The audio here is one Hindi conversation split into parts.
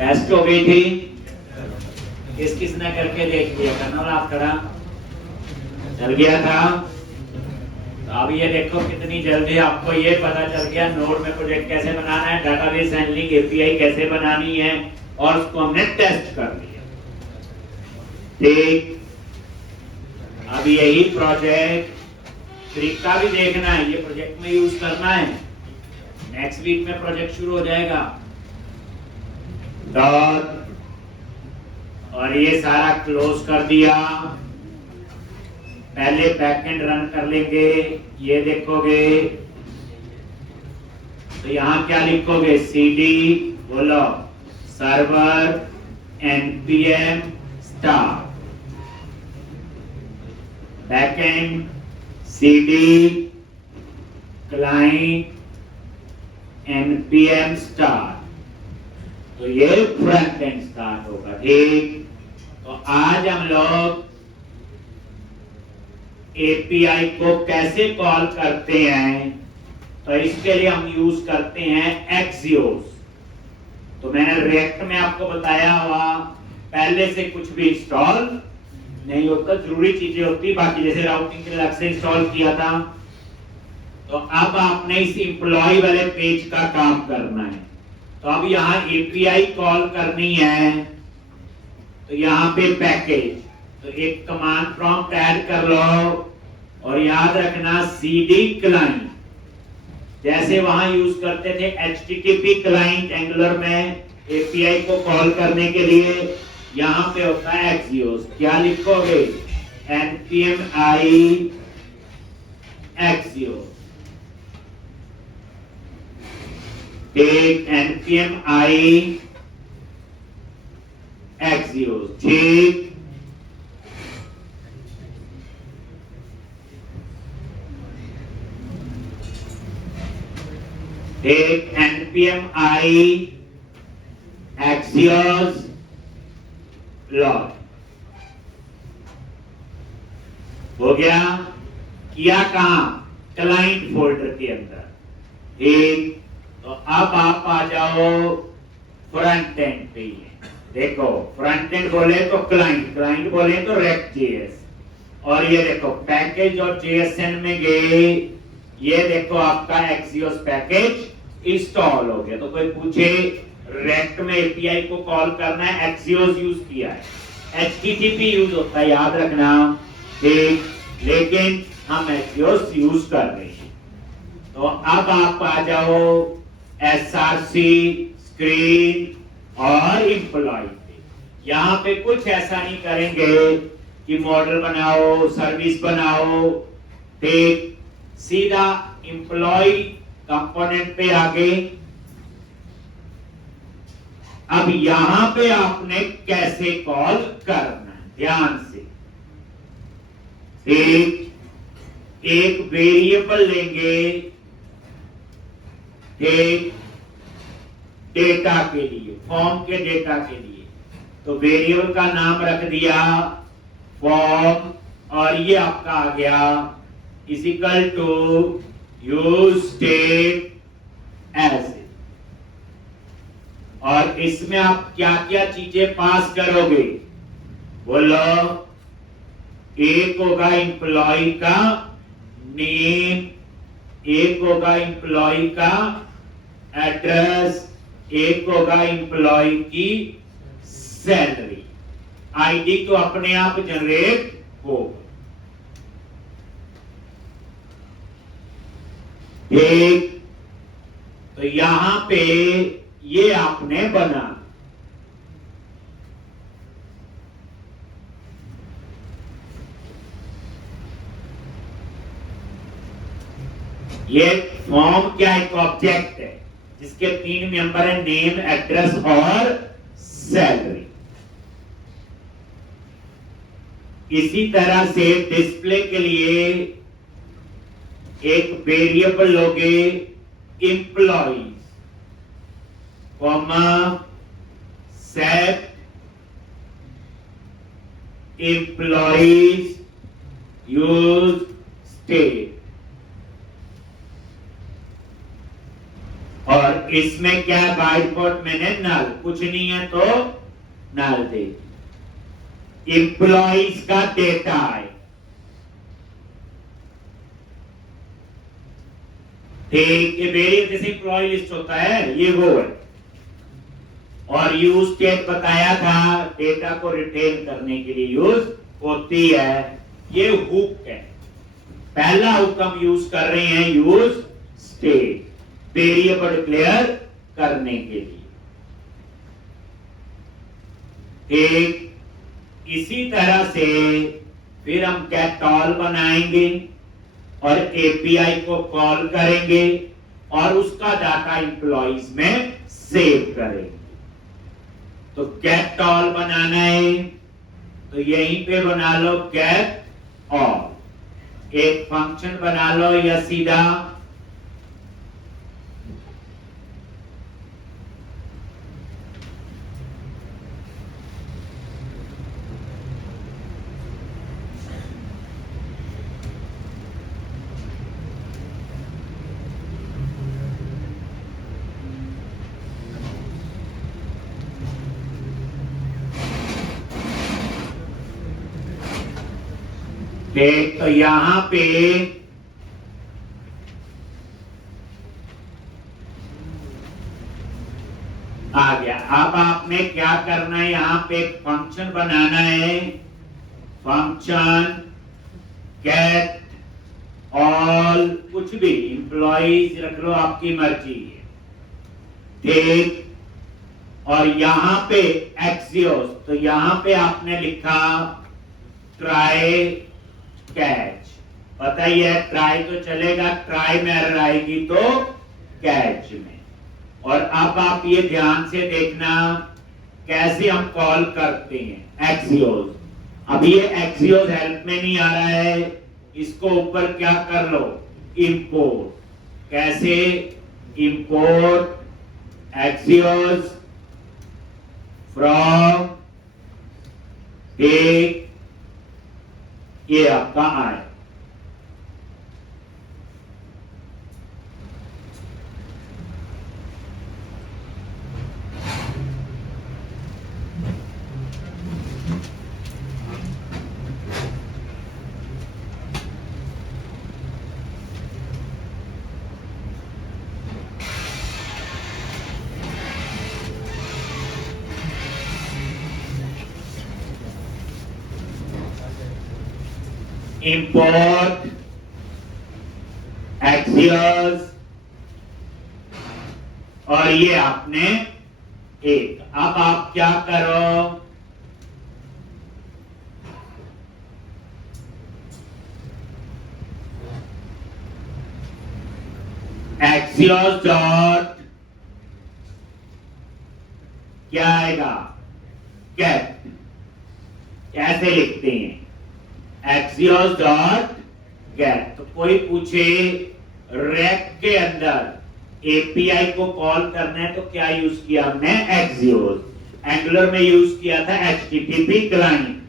टेस्ट हो गई थी। किस किसने करके देख लिया? करने वाला आप खड़ा चल गया था। तो अब ये देखो कितनी जल्दी आपको ये पता चल गया नोड में प्रोजेक्ट कैसे बनाना है, डाटाबेस हैंडलिंग एपीआई कैसे बनानी है, और उसको हमने टेस्ट कर लिया। ठीक, अब यही प्रोजेक्ट तरीका भी देखना है, ये प्रोजेक्ट में यूज करना है। नेक्स्ट वीक में प्रोजेक्ट शुरू हो जाएगा। डॉट और ये सारा क्लोज कर दिया। पहले बैकएंड रन कर लेंगे। ये देखोगे तो यहां क्या लिखोगे? सीडी बोलो server npm star, backend CD client npm star. तो ये फ्रंट एंड स्टार्ट होगा। ठीक, तो आज हम लोग एपीआई को कैसे कॉल करते हैं, तो इसके लिए हम यूज करते हैं एक्सियोस। तो मैंने रिएक्ट में आपको बताया हुआ पहले से कुछ भी इंस्टॉल नहीं होता, जरूरी चीजें होती बाकी, जैसे राउटिंग के लिए अलग से इंस्टॉल किया था। तो अब आपने इस एम्प्लॉय वाले पेज का काम करना है। तो अब यहां एपीआई कॉल करनी है, तो यहां पे पैकेज, तो एक कमांड प्रॉम्प्ट ऐड कर लो और याद रखना सीडी क्लाइंट, जैसे वहां यूज करते थे एचटीटीपी क्लाइंट एंगुलर में एपीआई को कॉल करने के लिए, यहां पे होता है एक्सियोस। क्या लिखोगे? npm i Axios. एक npm i एक्सियोस। ठीक, एक npm i एक्सियोस लॉग हो गया। किया कहां? क्लाइंट फोल्डर के अंदर। ठीक, तो अब आप आ जाओ फ्रंट एंड पे। देखो फ्रंट एंड बोले तो क्लाइंट, क्लाइंट बोले तो रेक्ट.js, और ये देखो पैकेज और JSN में गए, ये देखो आपका एक्सियोस पैकेज इंस्टॉल हो गया। तो कोई पूछे रेक्ट में एपीआई को कॉल करना है, एक्सियोस यूज किया है, एचटीटीपी यूज होता है, याद रखना। ठीक, लेकिन हम एक्सियोस यूज कर रहे हैं। तो अब आप आ जाओ एसआरसी स्क्रीन और एम्प्लॉय पे। यहां पे कुछ ऐसा नहीं करेंगे कि मॉडल बनाओ, सर्विस बनाओ। ठीक, सीधा एम्प्लॉय कंपोनेंट पे आगे। अब यहां पे आपने कैसे कॉल करना है, ध्यान से। ठीक, एक वेरिएबल लेंगे, ठीक, डेटा के लिए, फॉर्म के डेटा के लिए। तो वेरिएबल का नाम रख दिया फॉर्म, और ये आपका आ गया equal to use state age. और इसमें आप क्या क्या चीजें पास करोगे? बोलो। एक होगा एम्प्लॉय का नेम, एक होगा एम्प्लॉय का एड्रेस, एक होगा एम्प्लॉय की सैलरी। आईडी तो अपने आप जनरेट होगा। ठीक, तो यहां पे ये आपने बना। ये फॉर्म क्या? एक ऑब्जेक्ट है जिसके 3 मेंबर है, नेम, एड्रेस और सैलरी। इसी तरह से डिस्प्ले के लिए एक वेरिएबल लोगे employees, comma set employees use state. और इसमें क्या है, बाय डिफॉल्ट मैंने नल, कुछ नहीं है तो नल दे। एम्प्लॉइज का डेटा है, ठीक, ये वेरिएबल जैसे एम्प्लॉय लिस्ट होता है, ये वो है। और यूज स्टेट बताया था, डेटा को रिटेन करने के लिए यूज होती है। ये हुक है, पहला हुक हम यूज कर रहे हैं, यूज स्टेट, वेरिएबल डिक्लेयर करने के लिए। ठीक इसी तरह से फिर हम गेट ऑल बनाएंगे और एपीआई को कॉल करेंगे और उसका डाटा एम्प्लॉइज में सेव करेंगे। तो गेट ऑल बनाना है तो यहीं पे बना लो गेट ऑल, एक फंक्शन बना लो या सीधा देख। तो यहां पे आ गया। अब आपने क्या करना है, यहां पे एक फंक्शन बनाना है, फंक्शन गेट ऑल, कुछ भी एम्प्लॉइज रख लो, आपकी मर्जी है, ठीक। और यहां पे एक्सियोस, तो यहां पे आपने लिखा ट्राई कैच, पता ही है ट्राई तो चलेगा, ट्राई में एरर आएगी तो कैच में। और अब आप ये ध्यान से देखना कैसे हम कॉल करते हैं एक्सियोस। अब ये एक्सियोस हेल्प में नहीं आ रहा है, इसको ऊपर क्या कर लो, इंपोर्ट। कैसे, इंपोर्ट एक्सियोस फ्रॉम टेक, ये आपका आए। इंपोर्ट एक्सियोस, और ये आपने एक। अब आप क्या करो, एक्सियोस डॉट क्या आएगा, गेट, कैसे लिखते हैं, एक्सियोस डॉट गेट। तो कोई पूछे रैक के अंदर एपीआई को कॉल करना है तो क्या यूज किया हमने, एक्सियोस। एंगुलर में यूज किया था एचटीटीपी क्लाइंट,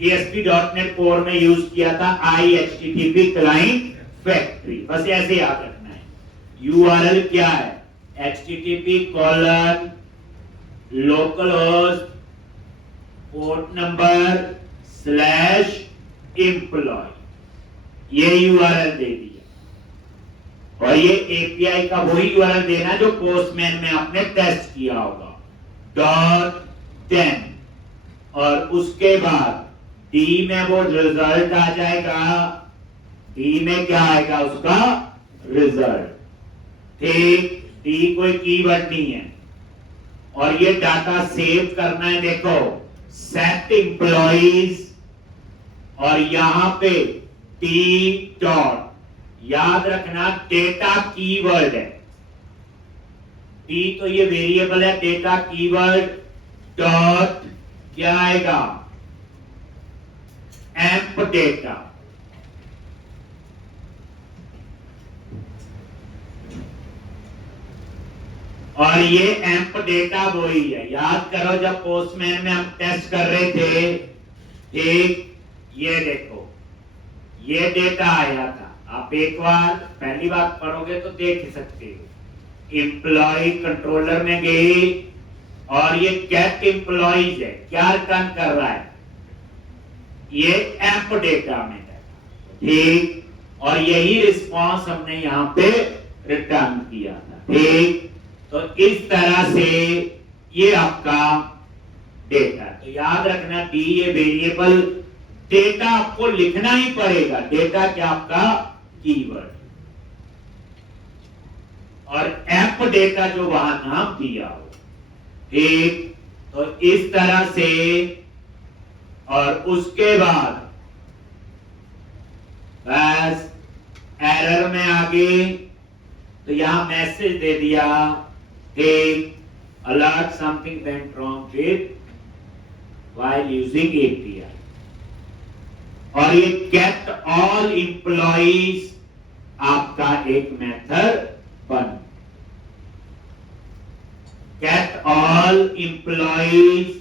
ASP.NET कोर में यूज किया था IHTTP क्लाइंट फैक्ट्री। बस ऐसे याद रखना है। यूआरएल क्या है, http:// local host port number /employee, ये यूआरएल दे दिया। और ये एपीआई का वही यूआरएल देना जो पोस्टमैन में आपने टेस्ट किया होगा, .10। और उसके बाद डी में वो रिजल्ट आ जाएगा, डी में क्या आएगा, उसका रिजल्ट, ठीक। डी कोई कीवर्ड नहीं है। और ये डाटा सेव करना है, देखो सेट एम्प्लॉइज, और यहां पे टी डॉट, याद रखना डेटा कीवर्ड है, टी तो ये वेरिएबल है, डेटा कीवर्ड डॉट क्या आएगा, एम्प डेटा। और ये एम्प डेटा वही है, याद करो जब पोस्टमैन में हम टेस्ट कर रहे थे, ठीक। ये देखो ये डेटा आया था, आप एक बार पहली बार पढ़ोगे तो देख सकते हो, एम्प्लॉय कंट्रोलर में गए और ये गेट एम्प्लॉइज है, क्या रिटर्न कर रहा है, ये एप डेटा में है, ठीक। और यही रिस्पांस हमने यहाँ पे रिटर्न किया था, ठीक। तो इस तरह से ये आपका डेटा, तो याद रखना डी ये वेरिएबल डेटा आपको लिखना ही पड़ेगा, डेटा क्या आपका कीवर्ड, और एप डेटा जो वहां नाम दिया हो, ठीक। तो इस तरह से, और उसके बाद बस एरर में आगे, तो यहां मैसेज दे दिया, ठीक, alert something went wrong with while using API, और ये गेट ऑल एम्प्लॉइज आपका एक मेथड बन, get all employees,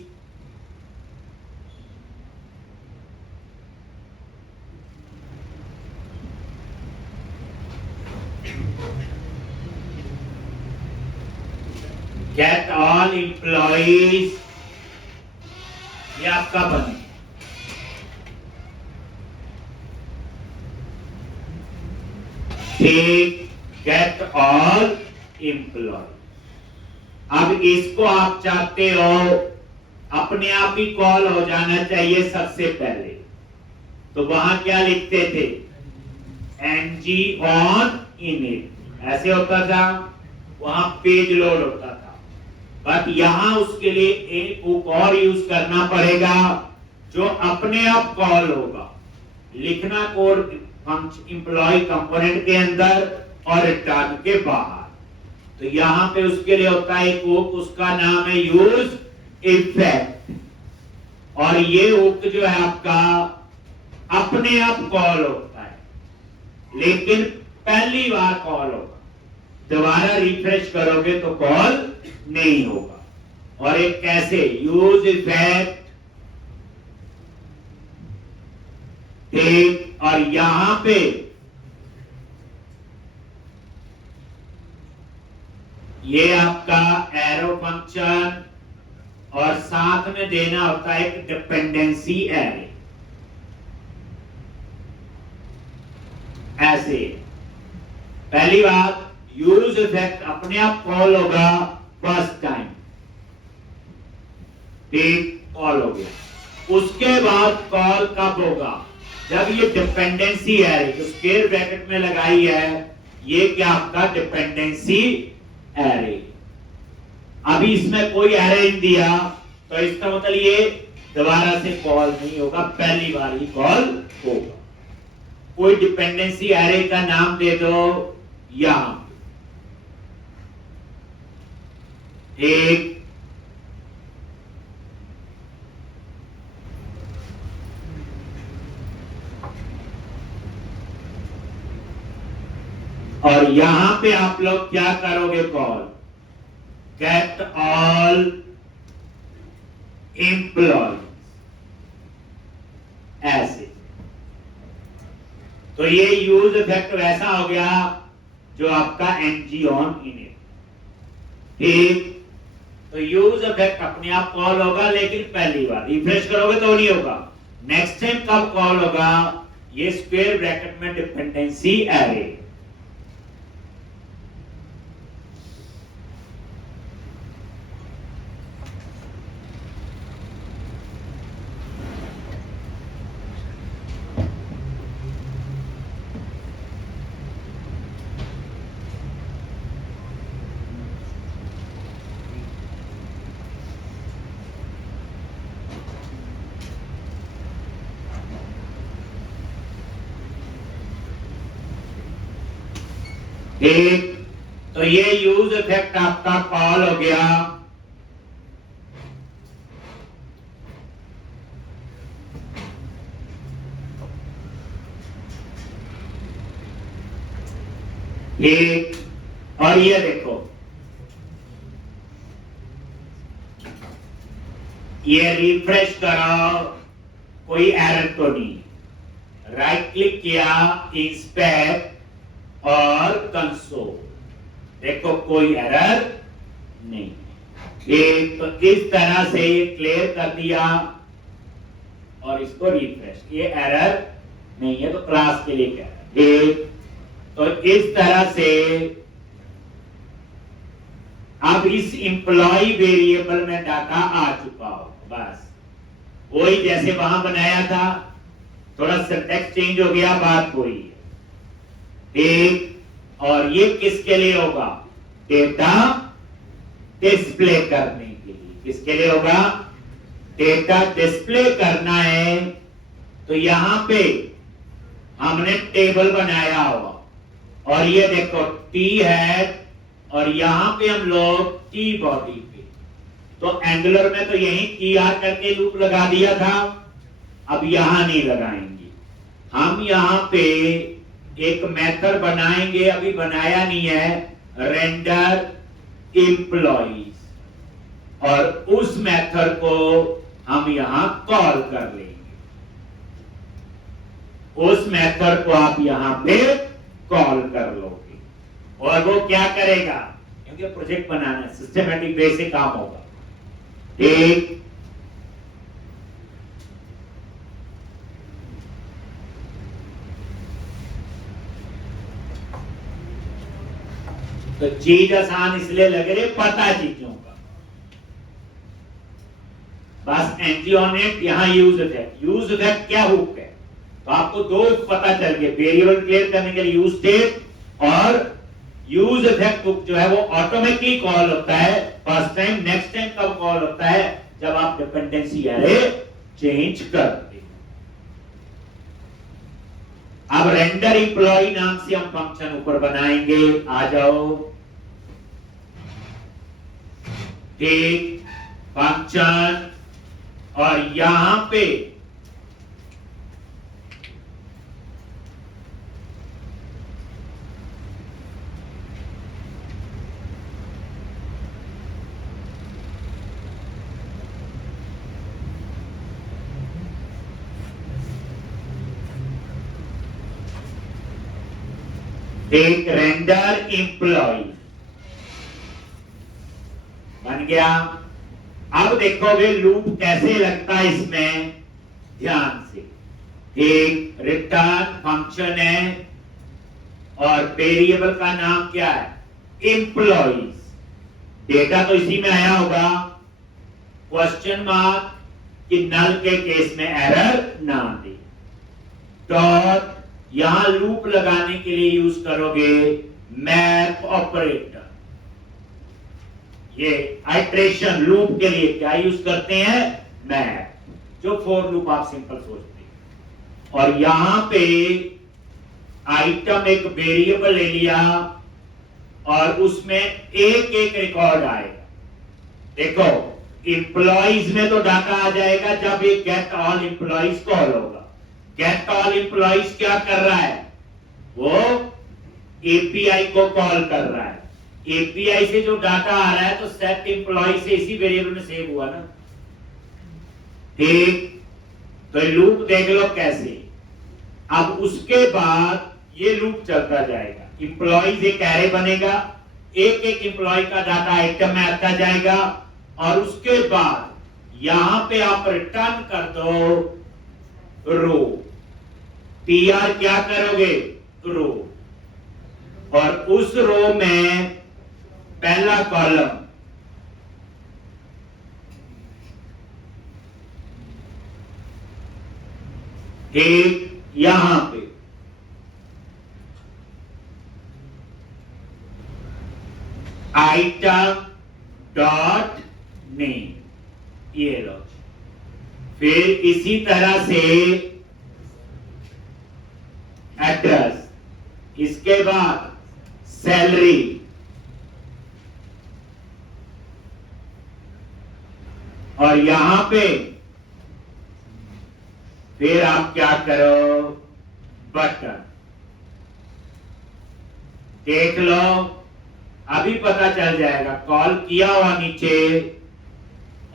get all employees, ये आपका बन, ठीक, गेट ऑल एम्प्लॉय। अब इसको आप चाहते हो अपने आप ही कॉल हो जाना चाहिए सबसे पहले, तो वहां क्या लिखते थे, एनजी ऑन इनिट, ऐसे होता था, वहां पेज लोड होता था, बट यहां उसके लिए एक हुक और यूज करना पड़ेगा जो अपने आप कॉल होगा, लिखना कोड एम्प्लॉय कंपोनेंट के अंदर और रिटर्न के बाहर। तो यहां पे उसके लिए होता है एक हुक, उसका नाम है यूज इफेक्ट, और ये हुक जो है आपका अपने आप कॉल होता है, लेकिन पहली बार कॉल होगा, दोबारा रिफ्रेश करोगे तो कॉल नहीं होगा। और एक कैसे, यूज इफेक्ट, ठीक, और यहां पे ये आपका एरो फंक्शन, और साथ में देना होता है एक डिपेंडेंसी एरे, ऐसे। पहली बात, यूज इफेक्ट अपने आप कॉल होगा फर्स्ट टाइम, ठीक, कॉल हो गया। उसके बाद कॉल कब होगा, जब ये डिपेंडेंसी एरे जो स्क्वायर ब्रैकेट में लगाई है, ये क्या आपका डिपेंडेंसी एरे, अभी इसमें कोई एरे नहीं दिया, तो इसका मतलब ये दोबारा से कॉल नहीं होगा, पहली बार ही कॉल होगा। कोई डिपेंडेंसी एरे का नाम दे दो यहां, एक, और यहां पे आप लोग क्या करोगे, कॉल गेट ऑल एम्प्लॉय, ऐसे। तो ये यूज इफेक्ट वैसा हो गया जो आपका एनजी ऑन इनिट, ठीक। तो यूज इफेक्ट अपने आप कॉल होगा, लेकिन पहली बार रिफ्रेश करोगे तो नहीं होगा। नेक्स्ट टाइम कब कॉल होगा, ये स्क्वायर ब्रैकेट में डिपेंडेंसी एरे, ठीक। तो ये यूज इफेक्ट आपका कॉल हो गया, ठीक। और ये देखो, ये रिफ्रेश करो, कोई एरर तो नहीं, राइट क्लिक किया, इंस्पेक्ट और कंसोल, देखो कोई एरर नहीं। एक तो इस तरह से ये क्लियर कर दिया और इसको रिफ्रेश, ये एरर नहीं है, तो क्लास के लिए क्या है। एक तो इस तरह से अब इस एम्प्लॉय वेरिएबल में डाटा आ चुका हो, बस वही जैसे वहां बनाया था, थोड़ा सिंटैक्स चेंज हो गया, बात वही है। एक और ये किसके लिए होगा, डेटा डिस्प्ले करने के लिए। किसके लिए होगा, डेटा डिस्प्ले करना है, तो यहां पे हमने टेबल बनाया होगा, और ये देखो टी है, और यहां पे हम लोग टी बॉडी पे, तो एंगुलर में तो यही टी आर करके लूप लगा दिया था, अब यहां नहीं लगाएंगे, हम यहां पे एक मेथड बनाएंगे, अभी बनाया नहीं है, रेंडर एम्प्लॉइज, और उस मेथड को हम यहां कॉल कर लेंगे। उस मेथड को आप यहां पे कॉल कर लोगे, और वो क्या करेगा, क्योंकि प्रोजेक्ट बनाना है, सिस्टमैटिक वे से काम होगा। ठीक, तो चीज आसान इसलिए लग रही, पता है चीजों का, बस एंटीओनेट यहां यूज इफेक्ट क्या हुक है, तो आपको दो पता चल गए, वेरिएबल क्लियर करने के लिए यूज स्टेट, और यूज इफेक्ट हुक जो है वो ऑटोमेटिकली कॉल होता है फर्स्ट टाइम, नेक्स्ट टाइम कब कॉल होता है, जब आप डिपेंडेंसी एरे चेंज करते हैं। अब रेंडर एम्प्लॉय नाम से हम फंक्शन ऊपर बनाएंगे, आ जाओ। ठीक, फंक्शन, और यहां पे एक रेंडर एम्प्लॉय बन गया। अब देखोगे लूप कैसे लगता है इसमें, ध्यान से। एक रिटर्न फंक्शन है, और वेरिएबल का नाम क्या है, एम्प्लॉइज, डेटा तो इसी में आया होगा, क्वेश्चन मार्क कि नल के केस में एरर ना दे, डॉट, यहां लूप लगाने के लिए यूज करोगे मैप ऑपरेटर। ये आइट्रेशन लूप के लिए क्या यूज करते हैं, मैप, जो फॉर लूप आप सिंपल सोचते हैं। और यहां पे आइटम एक वेरिएबल ले लिया, और उसमें एक एक रिकॉर्ड आएगा। देखो एम्प्लॉइज में तो डाटा आ जाएगा जब एक गेट ऑल एम्प्लॉइज कॉल होगा। गेट ऑल एम्प्लॉइज क्या कर रहा है, वो एपीआई को कॉल कर रहा है, एपीआई से जो डाटा आ रहा है तो सेट एम्प्लॉय से इसी वेरिएबल में सेव हुआ ना। ठीक, तो लूप देख लो कैसे। अब उसके बाद ये लूप चलता जाएगा, एम्प्लॉइज एक एरे बनेगा, एक एक एम्प्लॉय का डाटा आइटम में आता जाएगा, और उसके बाद यहां पे आप रिटर्न कर दो रो, टीआर क्या करोगे, रो, और उस रो में पहला कॉलम एक, यहां पे आइटम डॉट नेम, ये लो। फिर इसी तरह से एड्रेस, इसके बाद सैलरी, और यहां पे फिर आप क्या करो, बटन। देख लो अभी पता चल जाएगा, कॉल किया हुआ नीचे,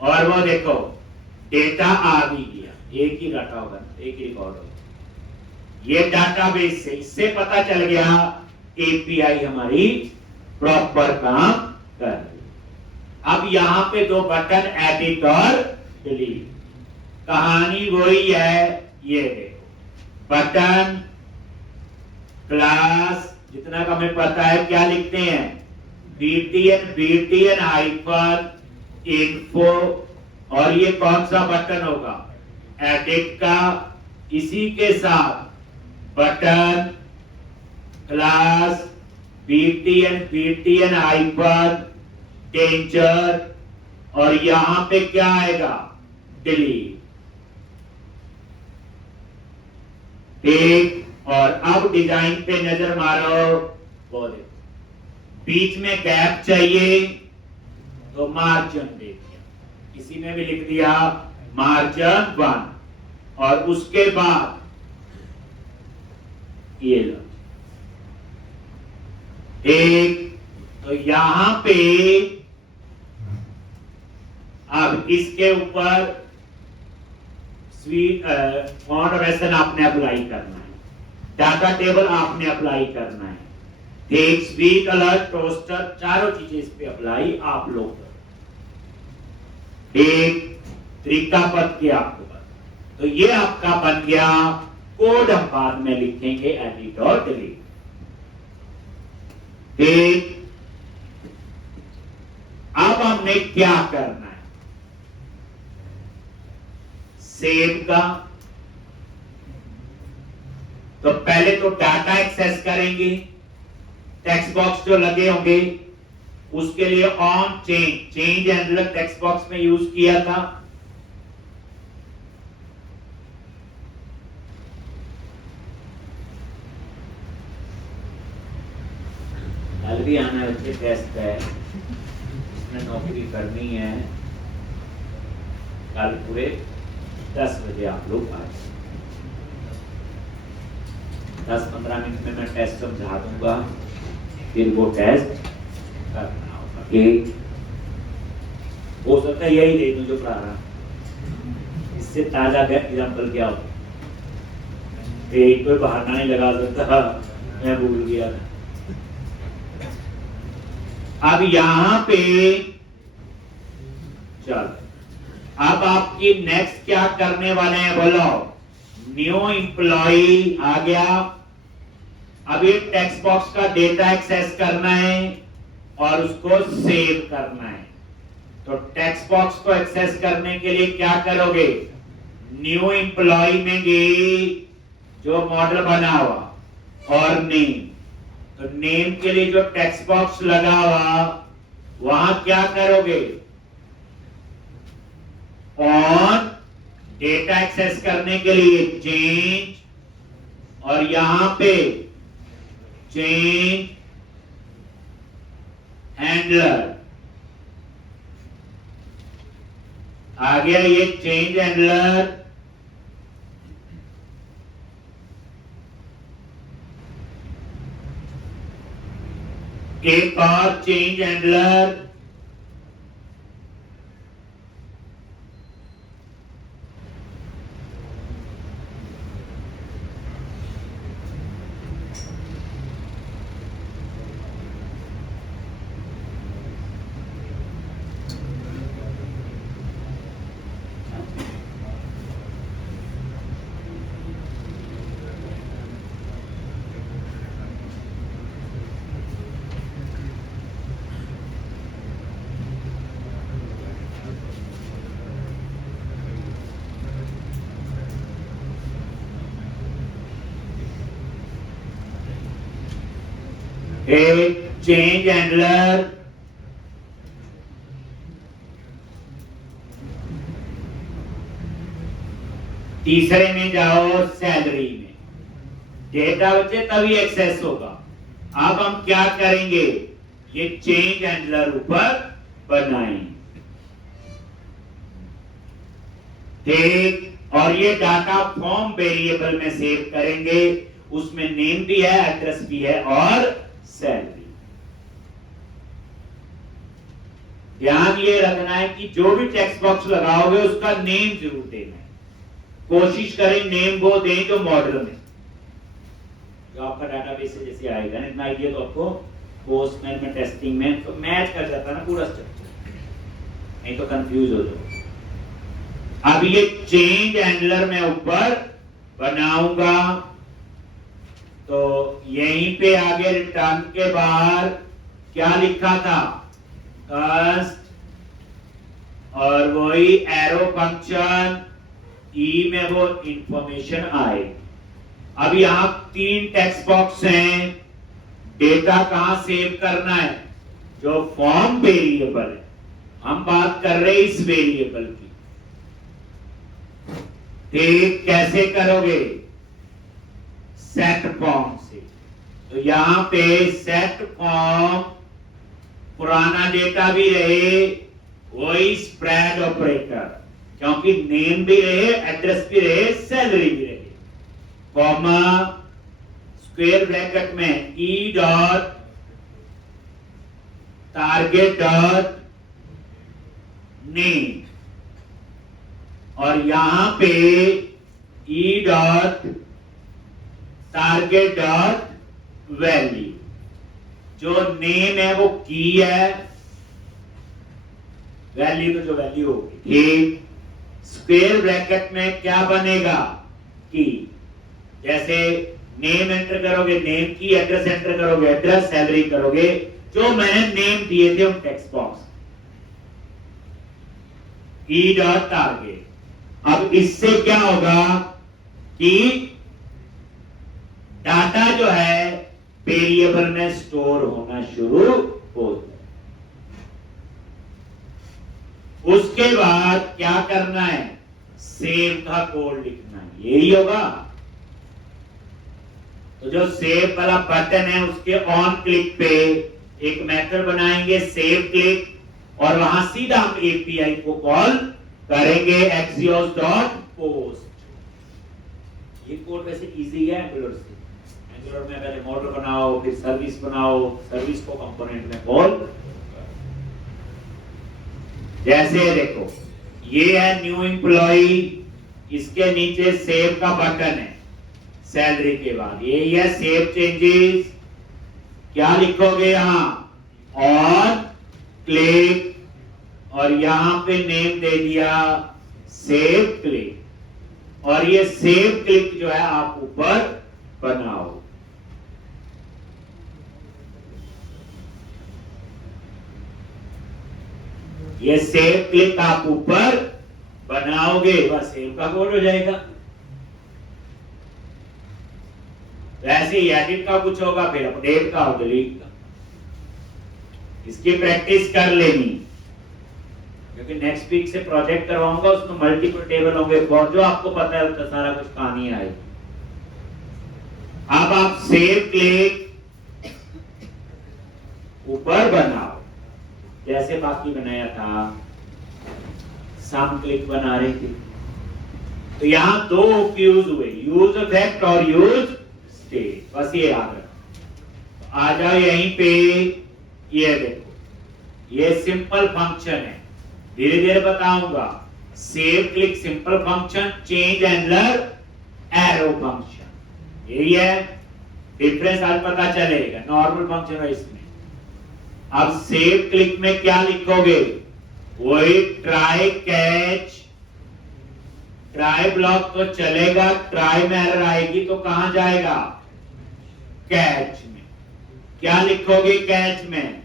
और वो देखो डेटा आ भी गया, एक ही डाटा होगा, एक ही रिकॉर्ड होगा। ये डाटाबेस से, इससे पता चल गया एपीआई हमारी प्रॉपर काम कर रही है। अब यहां पे दो बटन एडिट और डिलीट, कहानी वही है। ये देखो बटन क्लास जितना का हमें पता है क्या लिखते हैं, बीटीएन हाइफन इन्फो, और ये कौन सा बटन होगा, एडिट का। इसी के साथ button class BTN hyphen danger, और यहां पे क्या आएगा, डिलीट। ठीक, और अब डिजाइन पे नजर मारो, वो देखो बीच में गैप चाहिए तो मार्जिन दे दिया, इसी में भी लिख दिया मार्जिन 1, और उसके बाद ये लो। एक तो यहां पे अब इसके ऊपर स्वीट फॉन्ट आपने अप्लाई करना है, डाटा टेबल आपने अप्लाई करना है, एक स्वीट अलर्ट टोस्टर, चारों चीजें इस पे अप्लाई आप लोग करो। एक तरीका पद के आपको बता, तो ये आपका बन गया। कोड हम बाद में लिखेंगे एडिट और डिलीट। ठीक, अब हमने क्या करना है, सेव का। तो पहले तो डाटा एक्सेस करेंगे, टेक्स्ट बॉक्स जो लगे होंगे उसके लिए on change handler text box में यूज किया था। कल भी आना है, टेस्ट है, इसमें नौकरी करनी है। कल पूरे 10 बजे आप लोग आए, 10-15 मिनट में मैं टेस्ट समझा दूंगा, फिर वो टेस्ट करना होगा। ठीक, हो सकता है यही दे दूं जो पढ़ा रहा, इससे ताजा एग्जाम्पल क्या हो, एक कोई बहाना नहीं लगा सकता, मैं भूल गया था। अब यहां पे चल, अब आपकी नेक्स्ट क्या करने वाले हैं बोलो, न्यू एम्प्लॉई आ गया। अब ये टेक्स्ट बॉक्स का डेटा एक्सेस करना है और उसको सेव करना है। तो टेक्स्ट बॉक्स को एक्सेस करने के लिए क्या करोगे, न्यू एम्प्लॉई में गए जो मॉडल बना हुआ और नेम, तो नेम के लिए जो टेक्स्ट बॉक्स लगा हुआ वहां क्या करोगे, ऑन डेटा एक्सेस करने के लिए चेंज, और यहां पे चेंज हैंडलर आ गया। ये चेंज हैंडलर एक और चेंज हैंडलर एक चेंज हैंडलर तीसरे में जाओ, सैलरी में डेटा बच्चे तभी एक्सेस होगा। अब हम क्या करेंगे, ये चेंज हैंडलर ऊपर बनाएंगे। ठीक, और ये डाटा फॉर्म वेरिएबल में सेव करेंगे, उसमें नेम भी है, एड्रेस भी है और सैलरी। ध्यान ये रखना है कि जो भी टेक्स्ट बॉक्स लगाओगे उसका नेम जरूर देना है। कोशिश करें नेम वो दें जो मॉडल में, जो आपका डाटाबेस से जैसे आएगा ना, इतना आइडिया तो आपको पोस्टमैन में, टेस्टिंग में, तो मैच कर जाता है ना पूरा स्ट्रक्चर, नहीं तो कंफ्यूज हो जाओ। अब ये चेंज हैंडलर मैं ऊपर बनाऊंगा, तो यहीं पे आगे रिटर्न के बाहर क्या लिखा था, कस्ट, और वही एरो फंक्शन, ई में वो इंफॉर्मेशन आए। अब यहां 3 टेक्स्ट बॉक्स हैं, डेटा कहां सेव करना है, जो फॉर्म वेरिएबल है, हम बात कर रहे हैं इस वेरिएबल की। ठीक, कैसे करोगे, सेट फॉर्म से। तो यहां पे सेट फॉर्म, पुराना डेटा भी रहे, वही स्प्रेड ऑपरेटर, क्योंकि नेम भी रहे, एड्रेस भी रहे, सैलरी भी रहे, कॉमा, स्क्वायर ब्रैकेट में E dot target dot name, और यहां पे E dot target dot value. जो नेम है वो की है, वैल्यू तो जो वैल्यू होगी। ठीक, स्क्वायर ब्रैकेट में क्या बनेगा, की। जैसे नेम एंटर करोगे नेम की, एड्रेस एंटर करोगे एड्रेस, सैलरी करोगे जो मैंने नेम दिए थे उन text box, E dot target. अब इससे क्या होगा कि डाटा जो है वेरिएबल में स्टोर होना शुरू हो जाए। उसके बाद क्या करना है, सेव का कोड लिखना है, यही होगा। तो जो सेव वाला बटन है उसके ऑन क्लिक पे एक मेथड बनाएंगे सेव क्लिक, और वहां सीधा हम एपीआई को कॉल करेंगे axios.post। ये कोड वैसे इजी है एंगुलर से। एंगुलर में पहले मॉडल बनाओ, फिर सर्विस बनाओ, सर्विस को कंपोनेंट में कॉल। जैसे देखो ये है न्यू एम्प्लॉई, इसके नीचे सेव का बटन है सैलरी के बाद, यही है सेव चेंजेस। क्या लिखोगे यहां, ऑन क्लिक, और यहां पे नेम दे दिया सेव क्लिक, और ये सेव क्लिक जो है आप ऊपर बनाओ। ये सेव क्लिक आप ऊपर बनाओगे, बस सेव का कोड हो जाएगा। वैसे ही एडिट का कुछ होगा, फिर अपडेट का और डिलीट का। इसकी प्रैक्टिस कर लेनी, क्योंकि नेक्स्ट वीक से प्रोजेक्ट करवाऊंगा, उसमें मल्टीपल टेबल होंगे, और जो आपको पता है उसका सारा कुछ कहानी आएगी। अब आप सेव क्लिक ऊपर बनाओ, जैसे बाकी बनाया था, सम क्लिक बना रहे थे। तो यहां 2 यूज हुए, यूज इफेक्ट और यूज स्टेट, बस ये याद रखो। आ जाओ यहीं पे, ये देखो ये सिंपल फंक्शन है, धीरे धीरे बताऊंगा। Save click simple function, change handler arrow function, यही है डिफरेंस। आज पता चलेगा, नॉर्मल फंक्शन है इसमें। अब सेव क्लिक में क्या लिखोगे, वही ट्राई कैच, ट्राई ब्लॉक तो चलेगा, ट्राई में एरर आएगी तो कहां जाएगा, कैच में। क्या लिखोगे कैच में,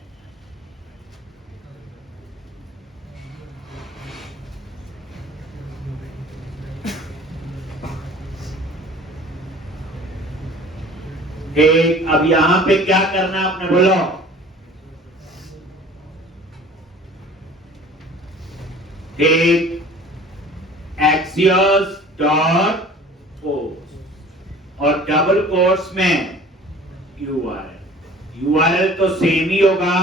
ठीक। अब यहां पे क्या करना है आपने, बोलो, ठीक, axios डॉट पोस्ट और डबल कोट्स में यूआरएल। यूआरएल तो सेम ही होगा,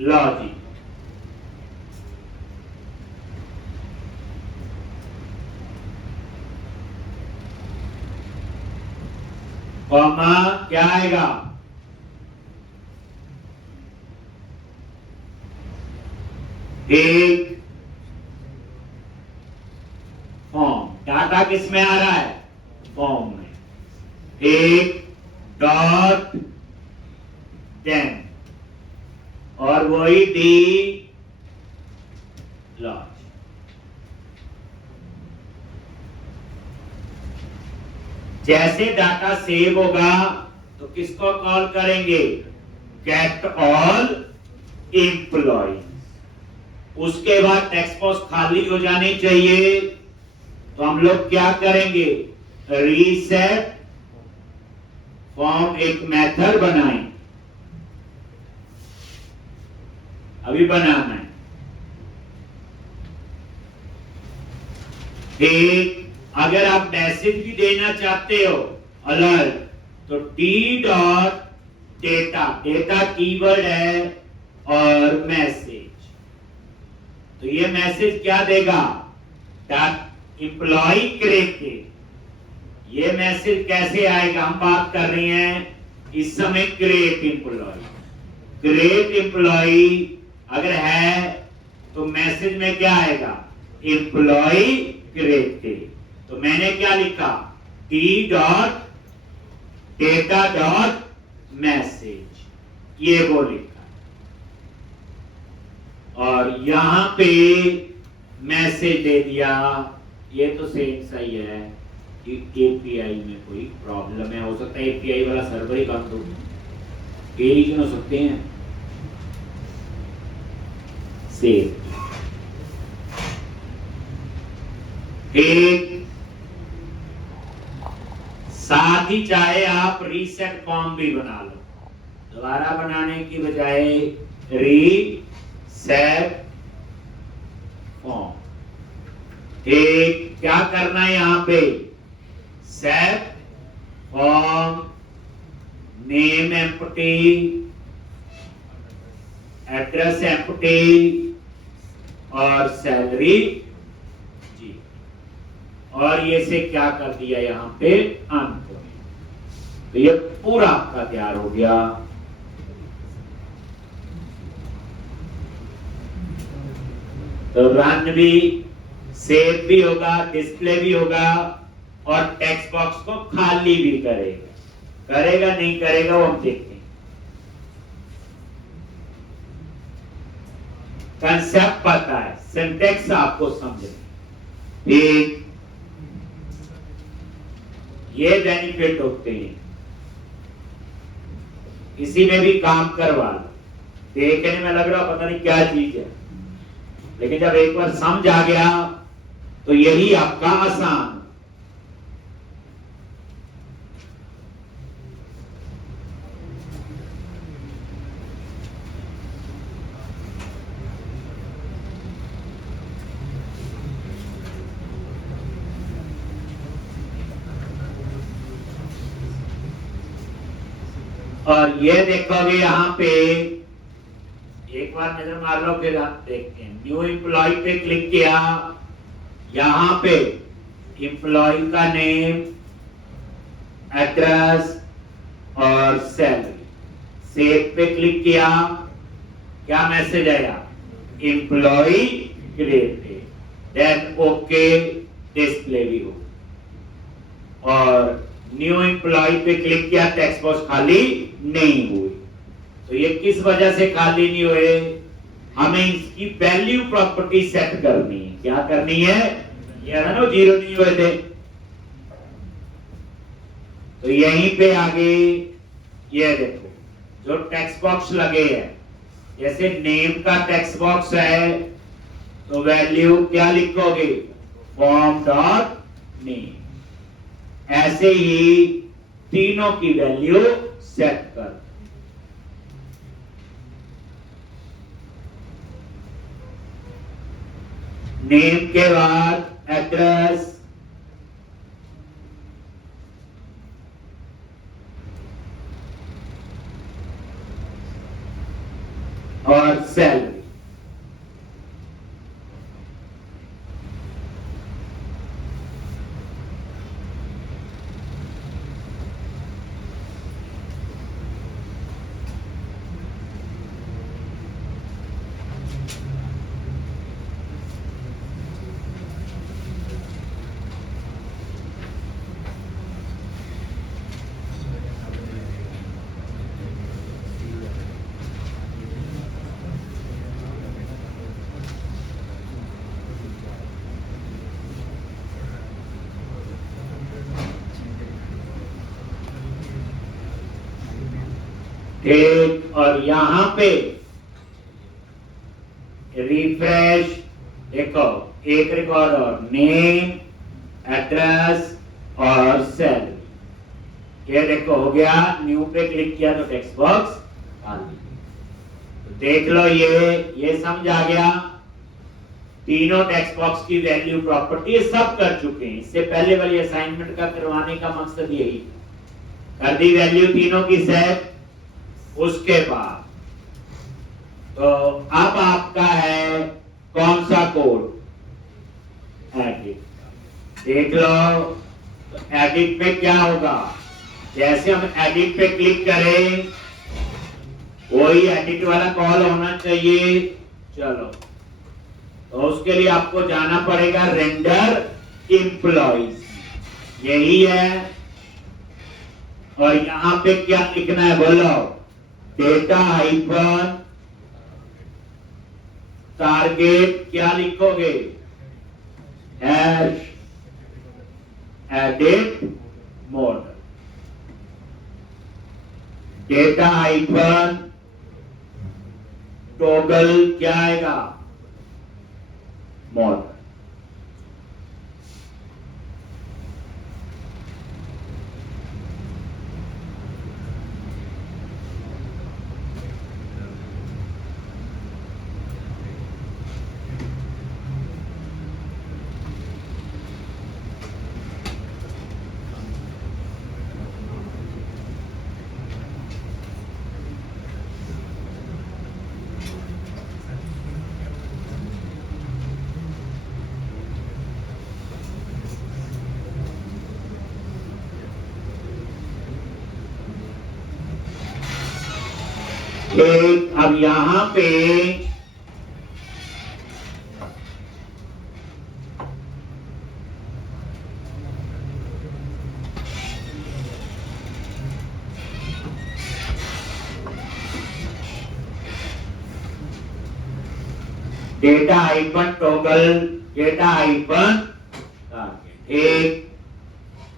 लॉजिक। कॉमा क्या आएगा, एक फॉर्म, डाटा किस में आ रहा है, फॉर्म में। एक डॉट 10 और वही दी लॉज। जैसे डाटा सेव होगा तो किसको कॉल करेंगे? Get all employ. उसके बाद टेक्स्ट बॉक्स खाली हो जानी चाहिए, तो हम लोग क्या करेंगे? रीसेट फॉर्म एक मेथड बनाएं, अभी बनाना है। एक अगर आप मैसेज भी देना चाहते हो अलर्ट, तो D dot data, data keyword है और मैसेज, तो ये मैसेज क्या देगा? Employ created. ये मैसेज कैसे आएगा? हम बात कर रहे हैं इस समय क्रिएट एम्प्लॉय। क्रिएट एम्प्लॉय अगर है तो मैसेज में क्या आएगा? Employee created. तो मैंने क्या लिखा? T dot data dot message, ये वो लिखा। और यहां पे मैसेज दे दिया। ये तो सेम सही है कि एपीआई में कोई प्रॉब्लम है, हो सकता है एपीआई वाला सर्वर ही बंद हो, ये रीजन हो सकते हैं। सेव एक साथ ही चाहे आप रीसेट फॉर्म भी बना लो, दोबारा बनाने की बजाय रीसेट फॉर्म। एक क्या करना है यहां पे? Set form name empty, address empty और सैलरी जी, और ये से क्या कर दिया यहां पे? अंत। तो ये पूरा आपका तैयार हो गया। तो रन भी, सेव भी होगा, डिस्प्ले भी होगा और टेक्स्ट बॉक्स को खाली भी करेगा। करेगा नहीं करेगा वो हम देखते हैं। कंसेप्ट पता है, सिंटेक्स आपको समझना। एक ये बेनिफिट होते हैं, किसी में भी काम करवा लो, देखने में लग रहा पता नहीं क्या चीज है, लेकिन जब एक बार समझ आ गया तो यही आपका आसान। और ये देखोगे यहां पे, एक बार नजर मार लो फिर आप देखते हैं। न्यू एम्प्लॉय पे क्लिक किया, यहां पे एम्प्लॉय का नेम, एड्रेस और सैलरी। सेव पे क्लिक किया, क्या मैसेज आया? Employee created. Then okay, display भी हो। और न्यू एम्प्लॉय पे क्लिक किया, टेक्स्ट बॉक्स खाली नहीं हुई। तो ये किस वजह से खाली नहीं हुए? हमें इसकी वैल्यू प्रॉपर्टी सेट करनी है। क्या करनी है? ये है ना, जीरो नहीं हुए थे, तो यहीं पे आगे ये देखो जो टेक्स्ट बॉक्स लगे हैं, जैसे नेम का टेक्स्ट बॉक्स है तो वैल्यू क्या लिखोगे? Form dot name. ऐसे ही तीनों की वैल्यू सेट कर। नेम के बाद एड्रेस, और सैलरी। ठीक, और यहां पे रिफ्रेश, देखो एक रिकॉर्ड और, नेम, एड्रेस और सैलरी। ये देखो हो गया। न्यू पे क्लिक किया तो टेक्स्ट बॉक्स खाली। तो देख लो ये समझ आ गया। तीनों टेक्स्ट बॉक्स की वैल्यू प्रॉपर्टी सब कर चुके हैं। इससे पहले वाली असाइनमेंट का करवाने का मकसद यही, कर दी वैल्यू तीनों की सेट। उसके बाद तो अब आपका है कौन सा कोड, एडिट। देख लो तो एडिट पे क्या होगा, जैसे हम एडिट पे क्लिक करें वही एडिट वाला कॉल होना चाहिए। चलो तो उसके लिए आपको जाना पड़ेगा रेंडर एम्प्लॉइज, यही है। और यहां पे क्या लिखना है बोलो, डेटा हाइफन टारगेट, क्या लिखोगे, hash edit model, data hyphen toggle, क्या आएगा, मॉडल। ठीक, अब यहां पे data icon toggle, data icon target. ठीक,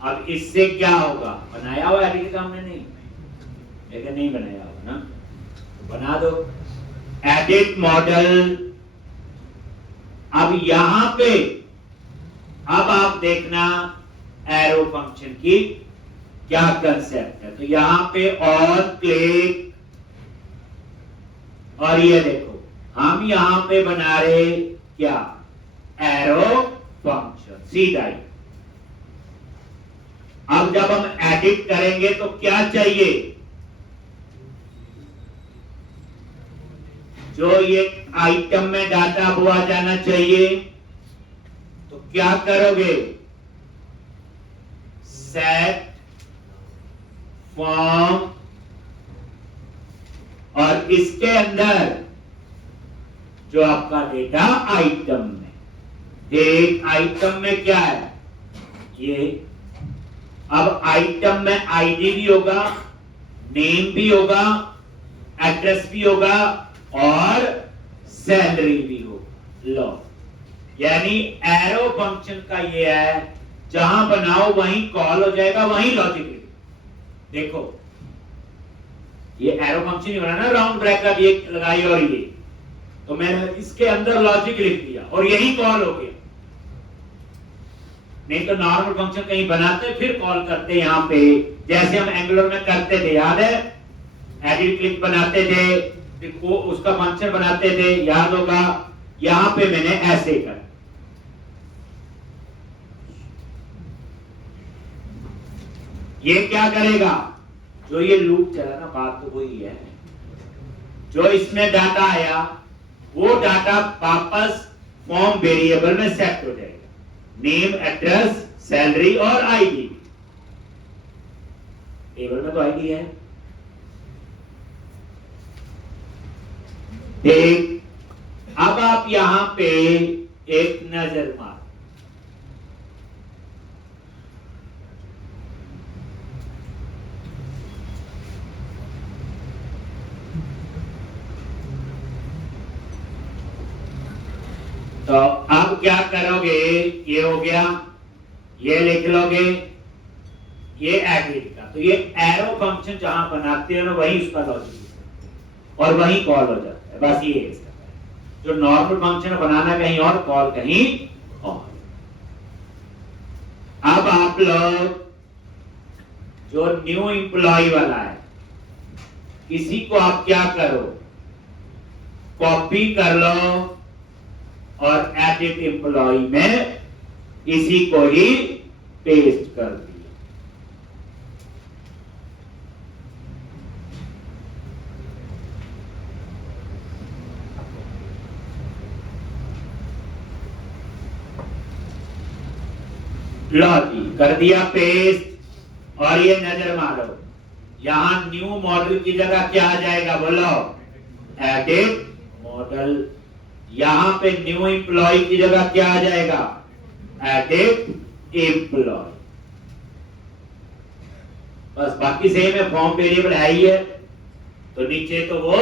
अब इससे क्या होगा, बनाया हुआ एडिट का हमने, नहीं लेकिन नहीं बनाया होगा ना, बना दो एडिट मॉडल। अब यहां पे अब आप देखना एरो फंक्शन की क्या कंसेप्ट है। तो यहां पे और क्लिक, और ये देखो हम यहां पे बना रहे क्या, एरो फंक्शन, सीधा ही। अब जब हम एडिट करेंगे तो क्या चाहिए, जो ये आइटम में डाटा वो आ जाना चाहिए। तो क्या करोगे, सेट फॉर्म, और इसके अंदर जो आपका डेटा आइटम में, एक आइटम में क्या है ये, अब आइटम में आईडी भी होगा, नेम भी होगा, एड्रेस भी होगा और सैलरी भी होगा। लो, यानी एरो फंक्शन का ये है, जहां बनाओ वहीं कॉल हो जाएगा, वहीं लॉजिक। देखो ये एरो फंक्शन ही बनाना, राउंड ब्रैकेट ये लगाई और ये, तो मैंने इसके अंदर लॉजिक लिख दिया और यही कॉल हो गया। नहीं तो नॉर्मल फंक्शन कहीं बनाते फिर कॉल करते, यहां पे जैसे हम एंगुलर में करते थे, याद है, एडिट क्लिक बनाते थे, वो उसका फंक्शन बनाते थे, याद होगा। यहां पे मैंने ऐसे कर, ये क्या करेगा, जो ये लूप चला ना, बात तो वही है, जो इसमें डाटा आया वो डाटा वापस फॉर्म वेरिएबल में सेट हो जाएगा, नेम, एड्रेस, सैलरी और आईडी। टेबल में तो आईडी है। ठीक, अब आप यहां पे एक नजर मार, तो अब क्या करोगे, ये हो गया, ये लिख लोगे, ये एडिट का। तो ये एरो फंक्शन जहां बनाते हो ना वही उसका लॉजिक और वही कॉल हो जाता है, बस ये है इसका। जो नॉर्मल फंक्शन बनाना कहीं और, कॉल कहीं और। अब आप लोग जो न्यू एम्प्लॉय वाला है, इसी को आप क्या करो, कॉपी कर लो और एडिट एम्प्लॉय में इसी को ही पेस्ट कर दिया। लो जी, कर दिया पेस्ट। और ये नजर मारो, यहां न्यू मॉडल की जगह क्या आ जाएगा, बोलो, एडिट मॉडल। यहां पे न्यू एम्प्लॉय की जगह क्या आ जाएगा, एडिट एम्प्लॉय। बस बाकी सेम है, फॉर्म वेरिएबल है ही है, तो नीचे तो वो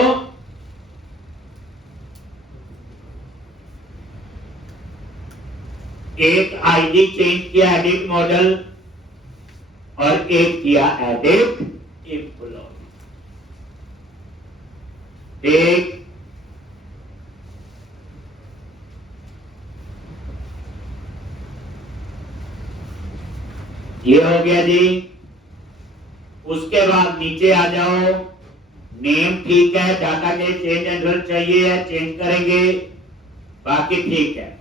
एक आईडी चेंज किया एडिट मॉडल और एक किया एडिट एम्प्लॉय। एक ये हो गया जी। उसके बाद नीचे आ जाओ, नेम ठीक है, डाटा के चेंज एंड रन चाहिए है, चेंज करेंगे, बाकी ठीक है।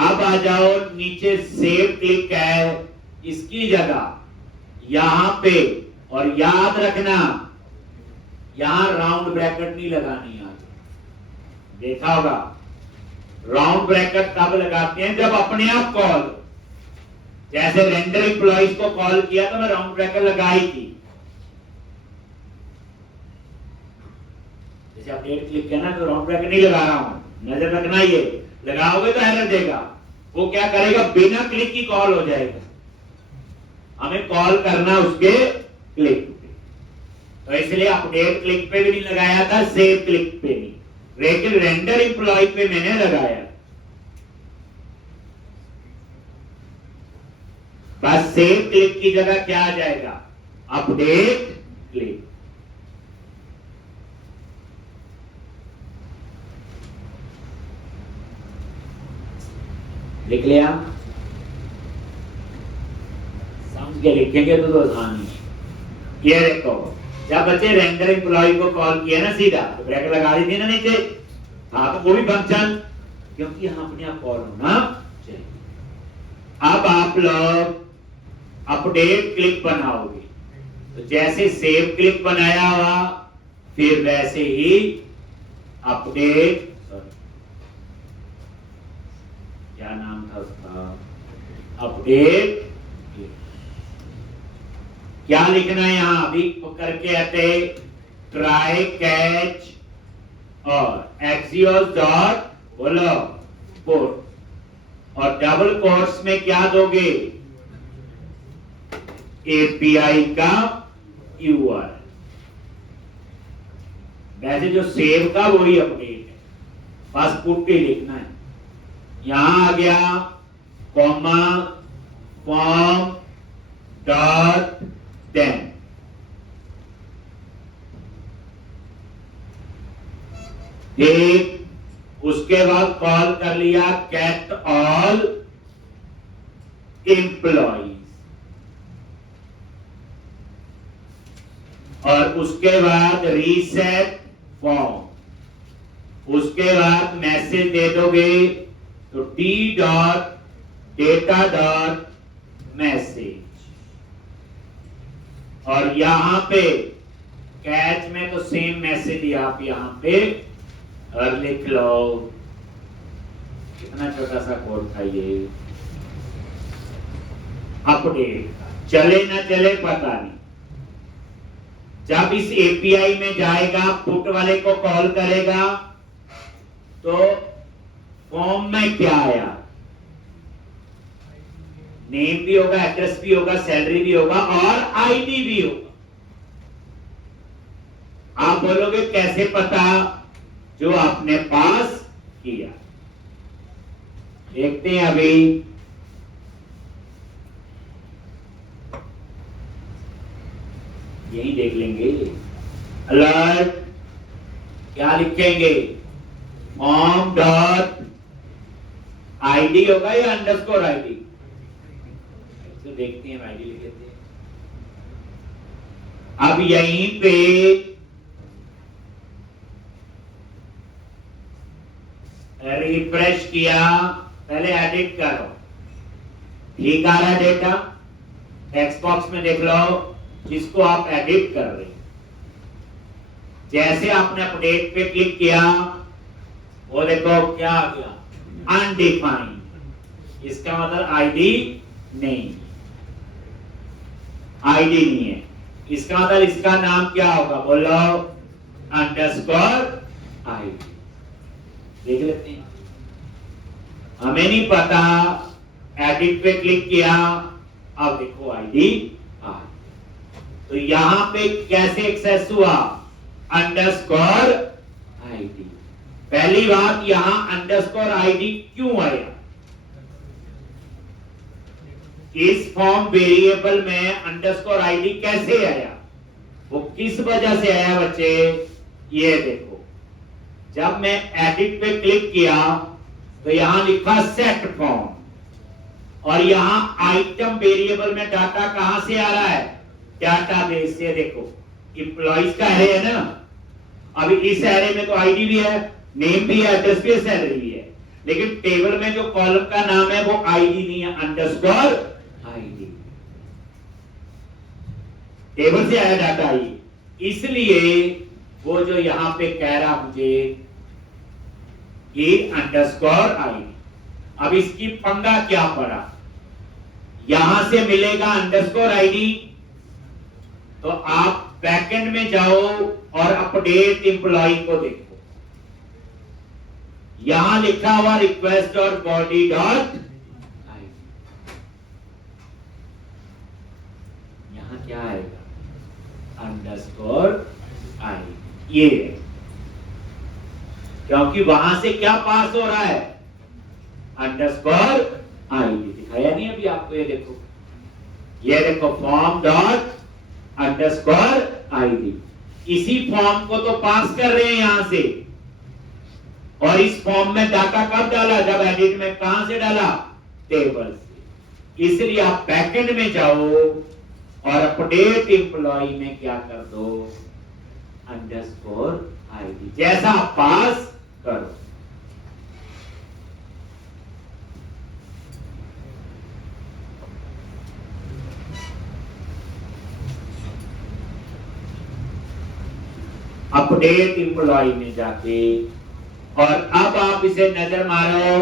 अब आ जाओ नीचे, सेव क्लिक है, इसकी जगह यहां पे, और याद रखना यहां राउंड ब्रैकेट नहीं लगानी। आज देखा होगा राउंड ब्रैकेट कब लगाते हैं, जब अपने आप कॉल, जैसे रेंडर एम्प्लॉइज को कॉल किया तो मैं राउंड ब्रैकेट लगाई थी। जैसे अपडेट क्लिक किया ना तो राउंड ब्रैकेट नहीं लगा रहा हूं, नजर रखना, ये लगाओगे तो एरर देगा। वो क्या करेगा, बिना क्लिक की कॉल हो जाएगा। हमें कॉल करना उसके क्लिक पे, तो इसलिए अपडेट क्लिक पे भी नहीं लगाया था, सेव क्लिक पे नहीं, लेकिन रेंडर एम्प्लॉय पे मैंने लगाया। बस सेव क्लिक की जगह क्या आ जाएगा, अपडेट क्लिक। लिख लिया, समझ के लिखेंगे तो आसान है। ये देखो, जब बच्चे रेंडर एम्प्लॉय को कॉल किया ना सीधा, तो ब्रैकेट लगा दी थी ना नीचे, हाँ, तो वो भी फंक्शन, क्योंकि यहाँ अपने आप कॉल होना चाहिए। अब आप लोग अपडेट क्लिक बनाओगे, तो जैसे सेव क्लिक बनाया हुआ, फिर वैसे ही अपडेट, क्या नाम था उसका, अपडेट। क्या लिखना है यहां, अभी करके आते, ट्राई कैच और एक्सियोस डॉट, बोलो, पोर्ट, और डबल कोट्स में क्या दोगे, एपीआई का यूआरएल। वैसे जो सेव का वही अपडेट है, बस पुट ही लिखना है। यहां आ गया कॉमा, फॉर्म डॉट देन, ठीक। उसके बाद कॉल कर लिया गेट ऑल एम्प्लॉइज, और उसके बाद रीसेट फॉर्म। उसके बाद मैसेज दे दोगे तो T dot data dot message, और यहां पे कैच में तो सेम मैसेज ही आप यहां पे और लिख लो। कितना छोटा सा कोड था ये, अपडेट, चले ना चले पता नहीं। जब इस एपीआई में जाएगा, पुट वाले को कॉल करेगा, तो फॉर्म में क्या आया, नेम भी होगा, एड्रेस भी होगा, सैलरी भी होगा और आईडी भी होगा। आप बोलोगे कैसे पता, जो आपने पास किया। देखते हैं अभी, यही देख लेंगे। अलर्ट क्या लिखेंगे, फॉर्म डॉट आईडी होगा या अंडरस्कोर आईडी, तो देखते हैं आईडी लिख लेते हैं। अब यहीं पे रिफ्रेश किया, पहले एडिट करो, ठीक आ रहा है डेटा, टेक्स्ट बॉक्स में देख लो जिसको आप एडिट कर रहे हैं। जैसे आपने अपडेट पे क्लिक किया, वो देखो क्या आ गया, अनडिफाइंड, इसका मतलब आईडी नहीं, आईडी नहीं है, इसका मतलब इसका नाम क्या होगा, बोलो अंडरस्कोर आईडी। देख लेते हैं, हमें नहीं पता, एडिट पे क्लिक किया, अब देखो आईडी आ, तो यहां पे कैसे एक्सेस हुआ, अंडरस्कोर आईडी। पहली बात, यहां अंडरस्कोर आईडी क्यों आया, इस फॉर्म वेरिएबल में अंडरस्कोर आईडी कैसे आया, वो किस वजह से आया बच्चे, ये देखो, जब मैं एडिट पे क्लिक किया तो यहां लिखा सेट फॉर्म, और यहां आइटम वेरिएबल में डाटा कहां से आ रहा है, डाटाबेस से। देखो एम्प्लॉइज का एरे है ना, अभी इस एरे में तो आईडी भी है, नेम भी है, एड्रेस भी है, सैलरी भी है, लेकिन टेबल में जो कॉलम का नाम है वो आईडी नहीं है, अंडरस्कोर आईडी, टेबल से आया डाटा आई, इसलिए वो जो यहां पे कह रहा मुझे ये अंडरस्कोर आईडी। अब इसकी पंगा क्या पड़ा, यहां से मिलेगा अंडरस्कोर आईडी, तो आप बैकएंड में जाओ और अपडेट एम्प्लॉय को देखो, यहां लिखा हुआ रिक्वेस्ट और बॉडी डॉट आईडी, यहां क्या आएगा, अंडरस्कोर आईडी, ये है, क्योंकि वहां से क्या पास हो रहा है, अंडरस्कोर आईडी। दिखाया नहीं अभी आपको, ये देखो फॉर्म डॉट अंडरस्कोर आईडी, इसी फॉर्म को तो पास कर रहे हैं यहां से, और इस फॉर्म में डाटा कब डाला, जब एडिट में कहां से डाला, टेबल से। इसलिए आप बैकएंड में जाओ और अपडेट एम्प्लॉय में क्या कर दो, अंडरस्कोर आईडी, जैसा आप पास करो। अपडेट एम्प्लॉय में जाके, और अब आप इसे नजर मारो,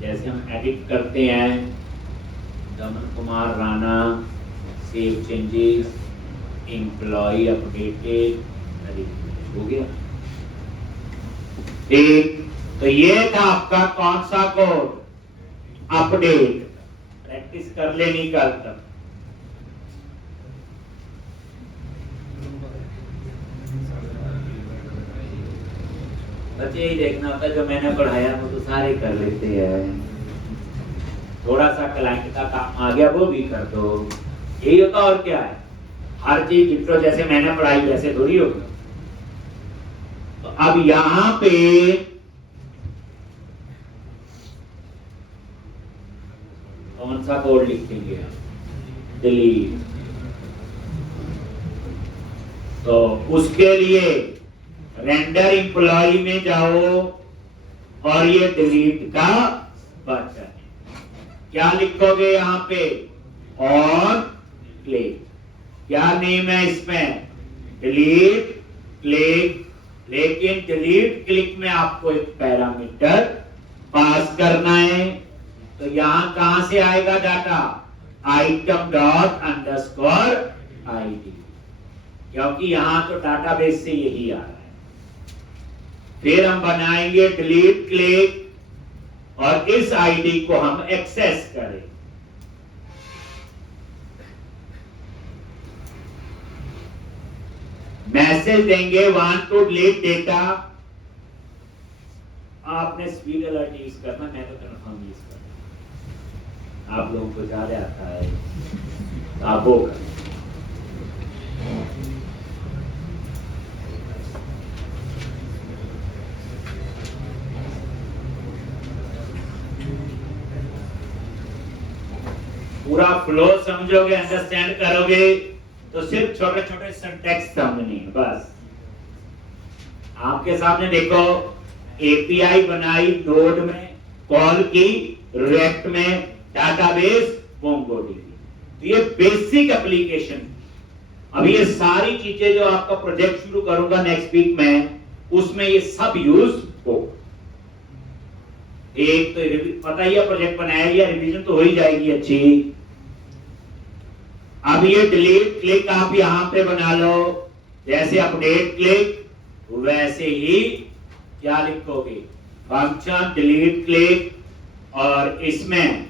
जैसे हम एडिट करते हैं, Daman Kumar Rana, save changes, employee updated, हो गया ठीक। तो ये था आपका कौन सा कोड, अपडेट, प्रैक्टिस कर लेनी कल तक। बच्चे यही देखना होता है, जो मैंने पढ़ाया वो तो सारे कर लेते हैं, थोड़ा सा क्लाइंट का काम आ गया वो भी कर दो, यही होता, और क्या है, हर चीज डिट्टो जैसे मैंने पढ़ाई वैसे थोड़ी होगी। तो अब यहां पे कौन सा कोड लिखेंगे, डिलीट, तो उसके लिए रेंडर एम्प्लॉय में जाओ और ये डिलीट का बटन, क्या लिखोगे यहां पे, ऑन क्लिक, क्या नेम है इसमें, डिलीट क्लिक, लेकिन डिलीट क्लिक में आपको एक पैरामीटर पास करना है। तो यहां कहां से आएगा data, item dot underscore ID, क्योंकि यहां तो डाटाबेस से यही आ रहा है। फिर हम बनाएंगे डिलीट क्लिक, और इस आईडी को हम एक्सेस करें, मैसेज देंगे वांट टू डिलीट डेटा, आपने स्पीड अलर्ट यूज करना, मैं तो कन्फर्म यूज करना। आप लोगों को ज्यादा आता है, आप वो करें। पूरा फ्लो समझोगे, अंडरस्टैंड करोगे तो सिर्फ छोटे छोटे सिंटैक्स समझनी है बस। आपके सामने देखो, एपीआई बनाई नोड में, कॉल की रिएक्ट में, डाटाबेस मोंगोडीबी, तो ये बेसिक एप्लीकेशन। अब ये सारी चीजें जो आपका प्रोजेक्ट शुरू करूंगा नेक्स्ट वीक में, उसमें ये सब यूज हो। एक तो पता ही है प्रोजेक्ट बनाया, या रिवीजन तो हो ही जाएगी अच्छी। अब ये डिलीट क्लिक आप यहां पे बना लो, जैसे अपडेट क्लिक वैसे ही क्या लिखोगे, फंक्शन डिलीट क्लिक, और इसमें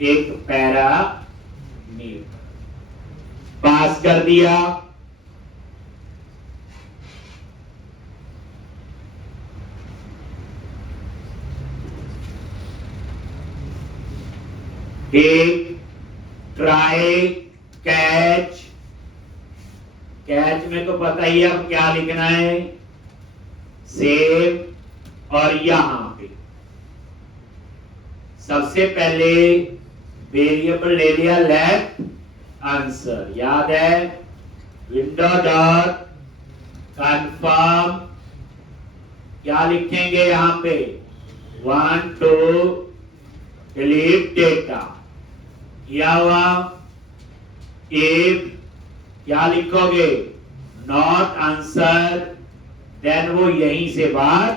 एक पैरामीटर पास कर दिया। एक ट्राई कैच, कैच में तो पता ही है अब क्या लिखना है, सेव, और यहां पे सबसे पहले वेरिएबल ले लिया लेफ्ट आंसर, याद है, विंडो डॉट कंफर्म, क्या लिखेंगे यहां पे, 1 2 डिलीट डेटा, किया हुआ। इफ क्या लिखोगे, नॉट आंसर, देन वो यहीं से बाहर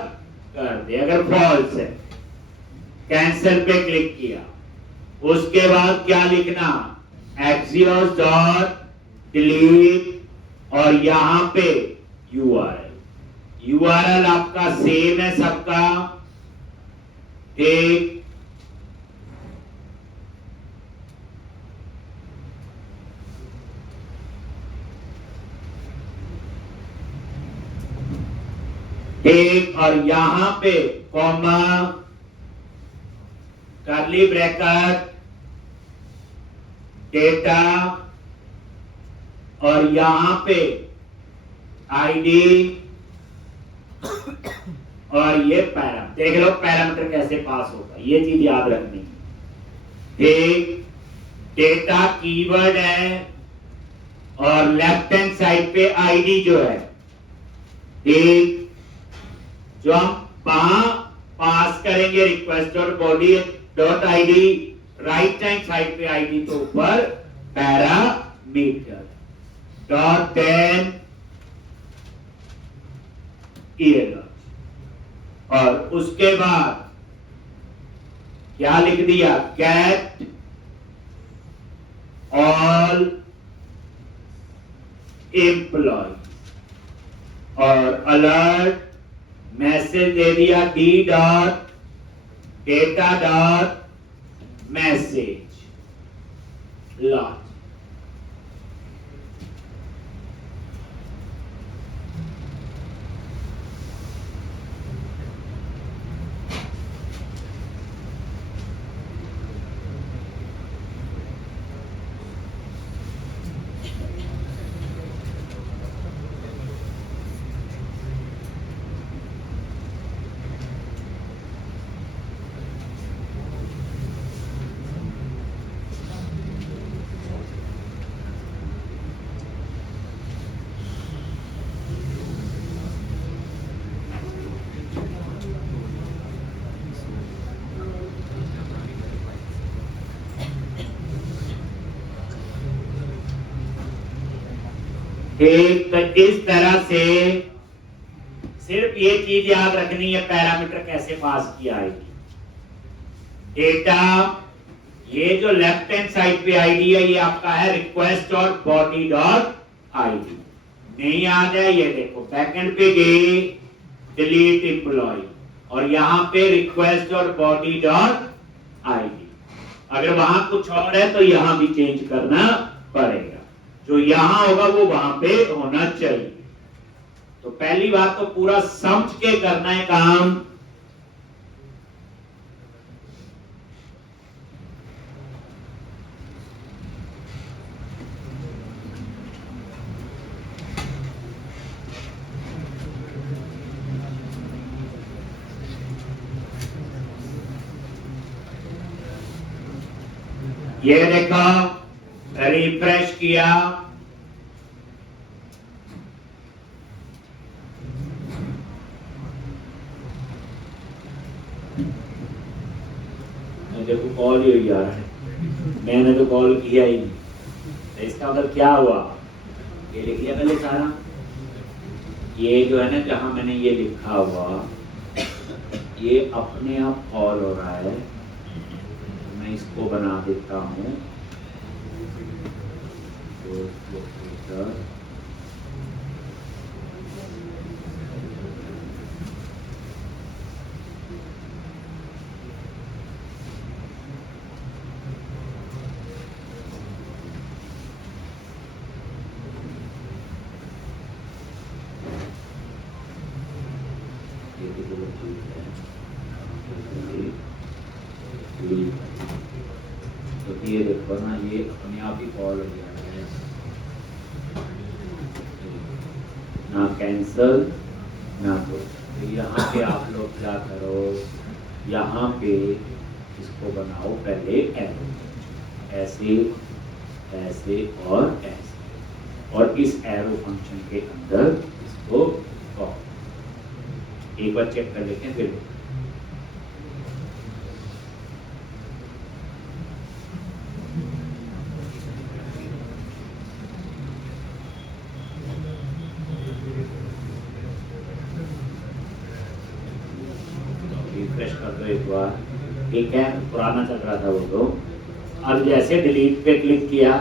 कर दे अगर फॉल्स है। कैंसिल पे क्लिक किया, उसके बाद क्या लिखना, एक्सियोस डॉट डिलीट, और यहां पे यूआरएल, यूआरएल आपका सेम है सबका, ठीक। एक, और यहां पे कॉमा, कर्ली ब्रैकेट, डेटा, और यहां पे आईडी, और ये पैरामीटर। देख लो पैरामीटर कैसे पास होगा, ये चीज याद रखनी है। एक डेटा कीवर्ड है, और लेफ्ट हैंड साइड पे आईडी जो है, एक जो हम वहां पास करेंगे request dot body dot ID, right hand side पे आईडी तो ऊपर पैरामीटर डॉट देन ईयर, और उसके बाद क्या लिख दिया, गेट ऑल एम्प्लॉय, और अलर्ट मैसेज दे दिया, D dot data dot message launch. एक तो इस तरह से सिर्फ ये चीज याद रखनी है, पैरामीटर कैसे पास किया आईडी, डेटा, ये जो लेफ्ट हैंड साइड पे आईडी है ये आपका है request dot body dot ID, नहीं याद है, ये देखो बैकएंड पे गए डिलीट एम्प्लॉय, और यहां पे request dot body dot ID. अगर वहां कुछ और है तो यहां भी चेंज करना पड़ेगा, जो यहां होगा वो वहां पे होना चाहिए। तो पहली बात तो पूरा समझ के करना है काम। ये देखो, रिफ्रेश किया, देखो कॉल ही आ रहा है, मैंने तो कॉल किया ही नहीं। तो इसका मतलब क्या हुआ, ये लिख लिया पहले सारा। ये जो है ना, जहां मैंने ये लिखा हुआ, ये अपने आप कॉल हो रहा है। मैं इसको बना देता हूँ, तो ये देखो ना, ये अपने आप ही कॉल हो गया है, ना कैंसल ना कुछ। तो यहाँ पे आप लोग क्या करो, यहाँ पे इसको बनाओ पहले एरो, ऐसे ऐसे और ऐसे, और इस एरो फंक्शन के अंदर इसको कॉल। एक बार चेक कर लेते हैं फिर। रिफ्रेश कर दो एक बार, ठीक है, पुराना चल रहा था वो तो। अब जैसे डिलीट पे क्लिक किया,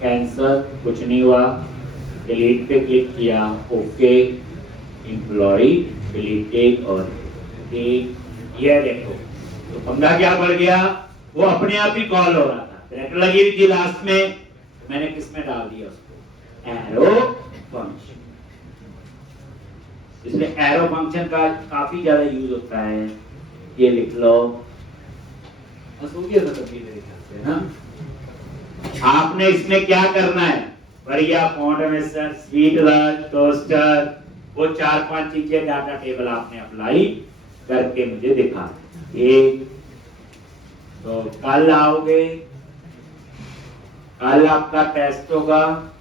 कैंसर, कुछ नहीं हुआ, डिलीट पे क्लिक किया, ओके, एम्प्लॉय डिलीटेड, और ये देखो, तो पंगा क्या बढ़ गया, वो अपने आप ही कॉल हो रहा था, ब्रैकेट लगी हुई थी लास्ट में, तो मैंने किस में डाल दिया उसको, एरो फंक्शन। इसलिए एरो फंक्शन का काफी ज्यादा यूज होता है, ये लिख लो। बस हो गया था तभी मेरे ख्याल से ना। आपने इसमें क्या करना है, बढ़िया फॉन्ट में सर, स्वीट लर्न, टोस्टर, वो 4-5 चीजें डाटा टेबल आपने अप्लाई करके मुझे दिखा। एक तो कल आओगे, कल आपका टेस्ट होगा,